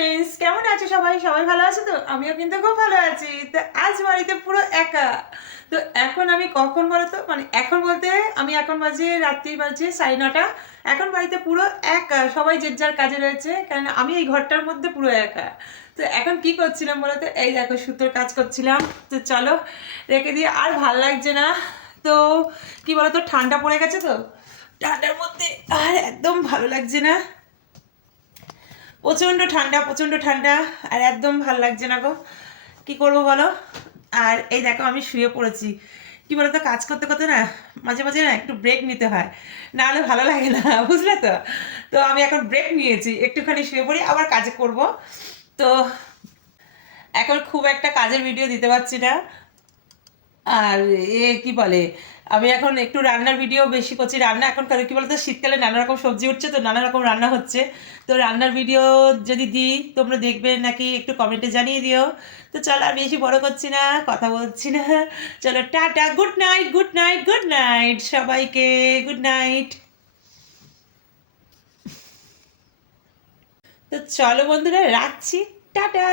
Friends, কেমন আছো সবাই? সবাই ভালো আছে তো? আমিও কিন্তু খুব ভালো আছি। তো আজ বাড়িতে পুরো একা। তো এখন আমি কখন বলো তো, মানে এখন বলতে আমি এখন বাজে, রাত্রি বাজে 9:30। এখন বাড়িতে পুরো একা, সবাই যে যার কাজে রয়েছে, কারণ আমি এই ঘরটার মধ্যে পুরো একা। তো এখন কি করছিলাম বলো তো? এই দেখো, সুতোর কাজ করছিলাম। তো চলো রেখে দিয়ে, আর ভাল লাগছে না। তো কি বলো তো, ঠান্ডা পড়ে গেছে তো, ঠান্ডার মধ্যে আর একদম ভালো লাগছে না। প্রচণ্ড ঠান্ডা, প্রচণ্ড ঠান্ডা, আর একদম ভাল লাগছে না গো। কী করবো বলো? আর এই দেখো আমি শুয়ে পড়েছি। কী বলো তো, কাজ করতে করতে না মাঝে মাঝে না একটু ব্রেক নিতে হয়, নাহলে ভালো লাগে না, বুঝলে তো? তো আমি এখন ব্রেক নিয়েছি, একটুখানি শুয়ে পড়ি, আবার কাজে করব। তো এখন খুব একটা কাজের ভিডিও দিতে পারছি না। আর কি বলে, আমি এখন একটু রান্নার ভিডিও বেশি করছি। রান্না এখন কারণ কি বলতো, শীতকালে নানা রকম সবজি উঠছে, তো নানা রকম রান্না হচ্ছে। তো রান্নার ভিডিও যদি দিই, তোমরা দেখবে নাকি একটু কমেন্টে জানিয়ে দিও। তো চলো আর বেশি বড় করছি না, কথা বলছি না। চলো tata, good night, good night, good night সবাইকে, গুড নাইট। তো চলো বন্ধুরা, রাখছি, টাটা।